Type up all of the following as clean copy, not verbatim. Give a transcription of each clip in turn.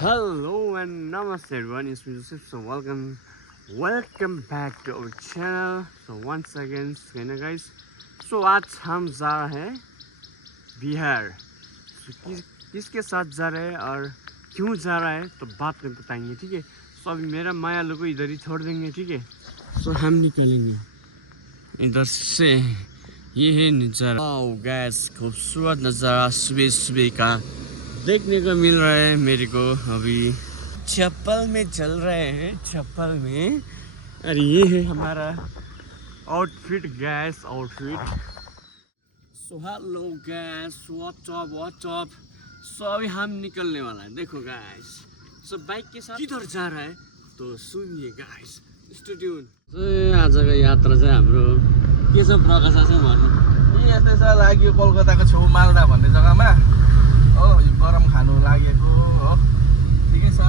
Hello and namaste everyone, it's me Joseph. So welcome back to our channel. So once again guys, so आज हम जा रहे हैं Bihar. So किसके साथ जा रहे हैं और क्यों जा रहा है तो बात में बताएंगे, ठीक है. So अभी मेरा माया लोग को इधर ही छोड़ देंगे, ठीक है. So हम निकलेंगे इधर से. ये है नज़ारा. वाओ गाइस, खूबसूरत नज़ारा सुबह सुबह का देखने को मिल रहा है मेरे को. अभी चप्पल में चल रहे हैं, चप्पल में. और ये है हमारा outfit gas, outfit. So hello guys, what's up. So अभी हम निकलने वाला है, देखो गैस. सो बाइक के साथ किधर जा रहा है तो सुनिए गैस, स्टे ट्यून. आजको यात्रा चाहिँ हाम्रो के छ प्रकाश चाहिँ भन्नु. यस्तै छ लाग्यो कोलकाताको छेउ मालदा भन्ने जग्गामा हो. यो गरम खानु लागेको हो. ठिकै छ.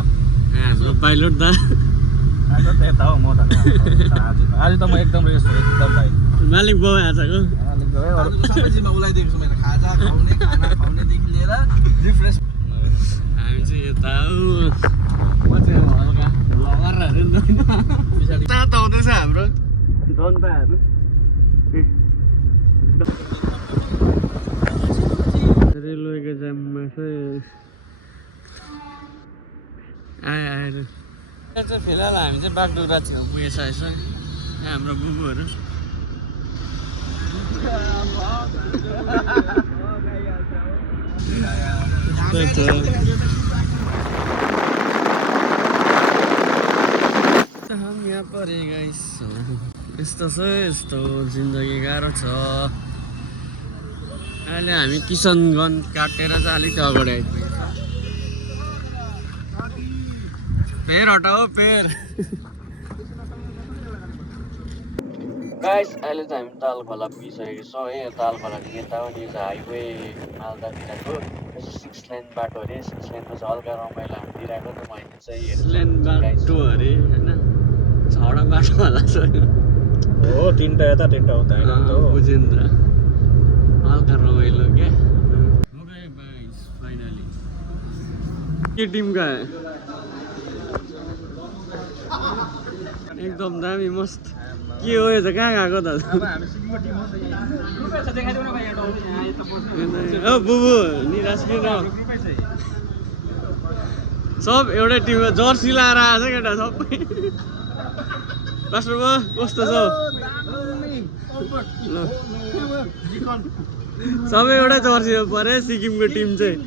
हाम्रो पाइलट दा आज त यता हो, म त आज त म एकदम रेस्ट हो, एकदम भाइ. मालिक बाउ आजको सबै जिम्मा उलाइदिएको छु मैले. खाजा खुवाउने, खाना खुवाउनेदेखि लिएर रिफ्रेस. हामी चाहिँ यता हो. म चाहिँ हल्का लगरहरू नि त तातो आउँदैछ हाम्रो जनताहरू. रेलवेको जाममा चाहिँ आएर चाहिँ फिलहाल हामी चाहिँ बागडोग्रा छेउ पुगिसकेको छ. हाम्रो बुबुहरू हम यहाँ पर गाइस. यस्तो छ, यस्तो जिन्दगी गाह्रो छ. अहिले हामी किसनगञ्ज काटेर चाहिँ अलिक अगाडि आइपुग्यो. पेर हटाऊ पेर. गाइस अहिले चाहिँ हामी ताल खोला पुगिसकेको छौँ है. ताल खोलाको यता हो नि हाइवे मालदातिरको 6 लेन बाटो अरे. 6 लेनमा चाहिँ हल्का रमाइलो हानिदिरहेको त मैले चाहिँ 6 लेन बाटो अरे होइन. 6वटा बाटो होला छ हो. 3टा यता 3टा उता होइन. बुझ्यो नि त. हल्का रमाइलो क्या. ओके गाइस, फाइनली के टिमका एकदम दामी मस्त. के हो यो त, कहाँ गएको त? हामी सिक्किमको टिम हो. ग्रुपै छ, देखाइदेऊ न भाइ. ओ बुबु निराश किन? सब एउटै टिममा जर्सी लाएर आएछ केटा सबै. पास्टर कस्तो छ? सबै एउटै जर्सीमा परे सिक्किमको टिम चाहिँ.